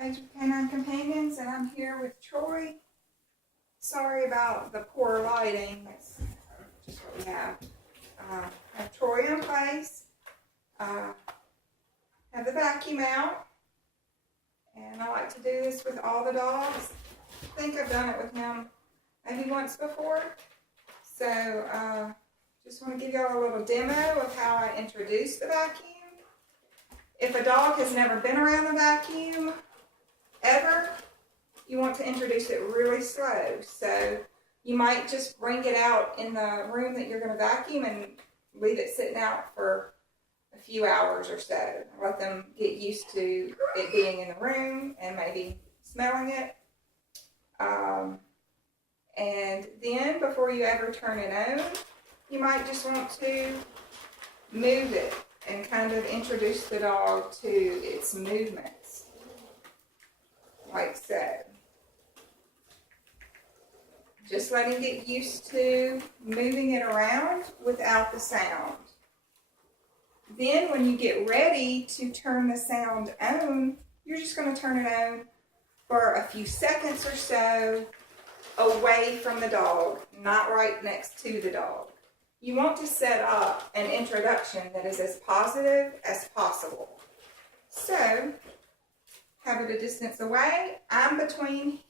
Page of Canine Companions, and I'm here with Troy. Sorry about the poor lighting. That's just what we have. Have Troy in place. Have the vacuum out. And I like to do this with all the dogs. I think I've done it with him maybe once before. So just want to give y'all a little demo of how I introduce the vacuum. If a dog has never been around a vacuum ever, you want to introduce it really slow. So you might just bring it out in the room that you're going to vacuum and leave it sitting out for a few hours or so. Let them get used to it being in the room and maybe smelling it. And then before you ever turn it on, you might just want to move it and kind of introduce the dog to its movements, like so. Just let him get used to moving it around without the sound. Then when you get ready to turn the sound on, you're just going to turn it on for a few seconds or so away from the dog, not right next to the dog. You want to set up an introduction that is as positive as possible. So, have it a distance away. I'm between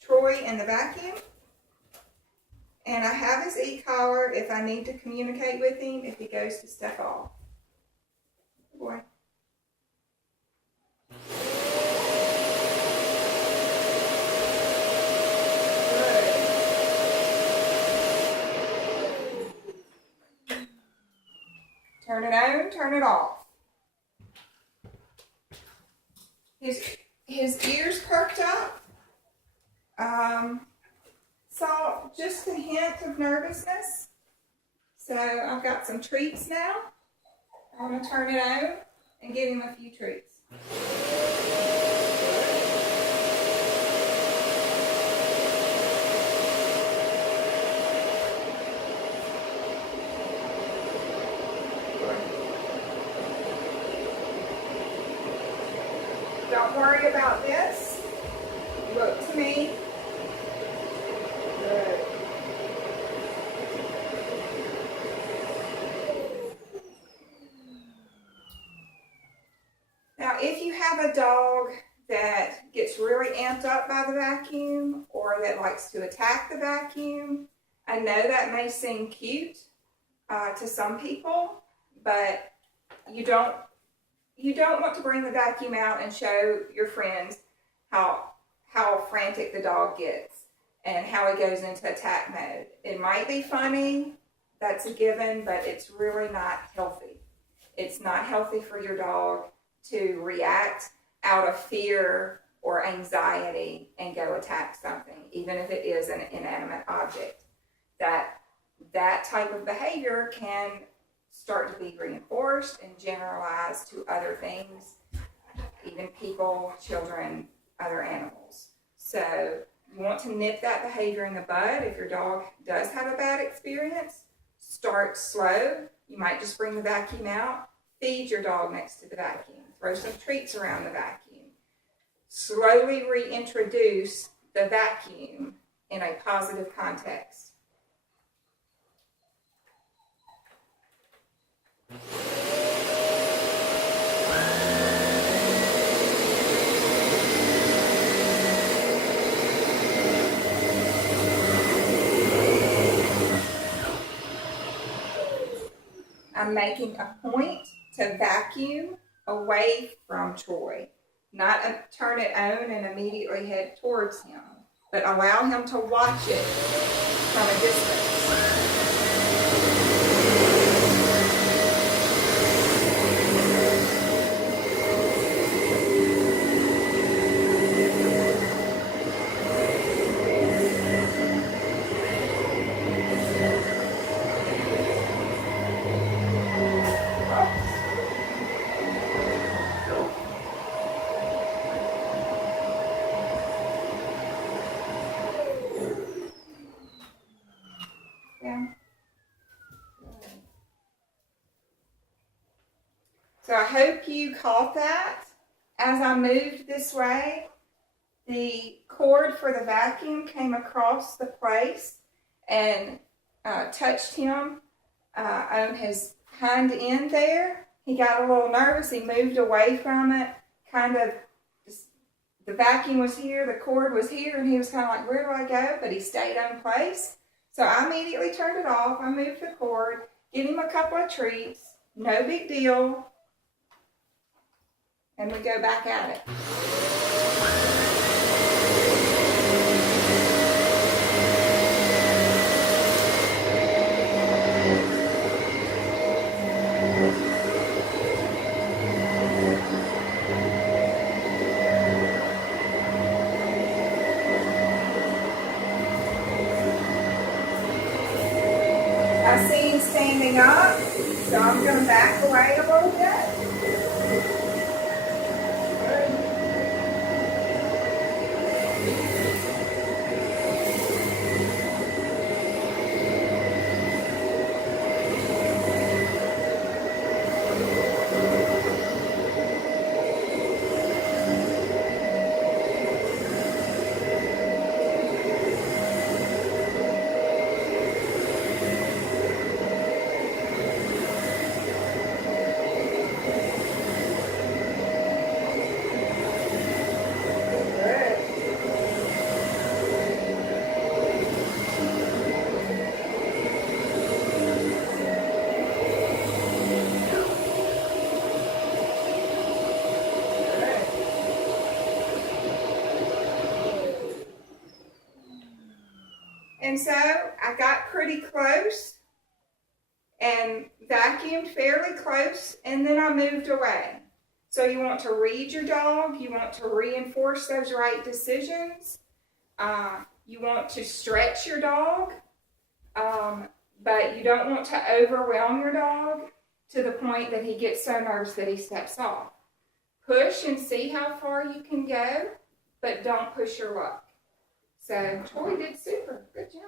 Troy and the vacuum. And I have his e-collar if I need to communicate with him if he goes to step off. Good boy. Turn it on, turn it off. His ears perked up. Saw just a hint of nervousness. So I've got some treats now. I'm going to turn it on and give him a few treats. Don't worry about this. Look to me. Good. Now, if you have a dog that gets really amped up by the vacuum or that likes to attack the vacuum, I know that may seem cute to some people, but you don't want to bring the vacuum out and show your friends how frantic the dog gets and how it goes into attack mode. It might be funny, that's a given, but it's really not healthy. It's not healthy for your dog to react out of fear or anxiety and go attack something, even if it is an inanimate object. That type of behavior can start to be reinforced and generalized to other things, even people, children, other animals. So you want to nip that behavior in the bud. If your dog does have a bad experience, start slow. You might just bring the vacuum out, feed your dog next to the vacuum, throw some treats around the vacuum. Slowly reintroduce the vacuum in a positive context. I'm making a point to vacuum away from Troy, not turn it on and immediately head towards him, but allow him to watch it from a distance. So I hope you caught that as I moved this way, the cord for the vacuum came across the place and touched him on his hind end there. He got a little nervous. He moved away from it, kind of. The vacuum was here, the cord was here, and he was kind of like, where do I go? But he stayed in place. So I immediately turned it off. I moved the cord, give him a couple of treats, no big deal, and we go back at it. I see him standing up, so I'm going to back away a little bit. And so I got pretty close and vacuumed fairly close, and then I moved away. So you want to read your dog, you want to reinforce those right decisions, you want to stretch your dog, but you don't want to overwhelm your dog to the point that he gets so nervous that he steps off. Push and see how far you can go, but don't push your luck. So Troy did super. Good job.